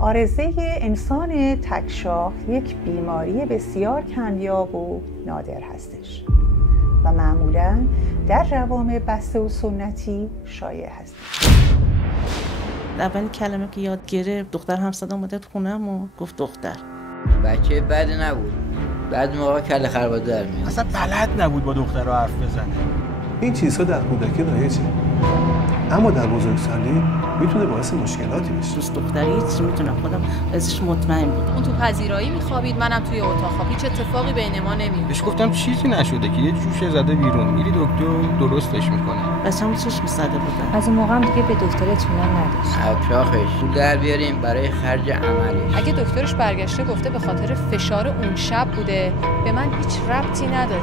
عارضه انسان تکشاف یک بیماری بسیار کمیاب و نادر هستش و معمولاً در جوامع بسته و سنتی شایع هستش. اولین کلمه که یاد گرفت دختر همسایه اومده تو خونم و گفت دختر. بچه بد نبود، بعد موقع کله خربات در میاد. اصلا بلد نبود با دخترها حرف بزنه. این چیزها در کودکی رایجه، اما در بزرگسالی میتونه باعث مشکلاتی بشه. دوست دختری چی میتونم خودم ازش مطمئن بودم. اون تو پذیرایی میخوابید، منم توی اتاق خواب. هیچ اتفاقی بین ما نمیفته. بهش گفتم چیزی نشده که یه جوشه زده بیرون، میری دکتر درستش میکنه. بچه‌مو چشم زده بودم. از اون موقع هم دیگه به دکتر اطمینان نداشت. اطراخش پول در بیاریم برای خرج عملیش. اگه دکترش برگشته گفته به خاطر فشار اون شب بوده، به من هیچ ربطی نداره.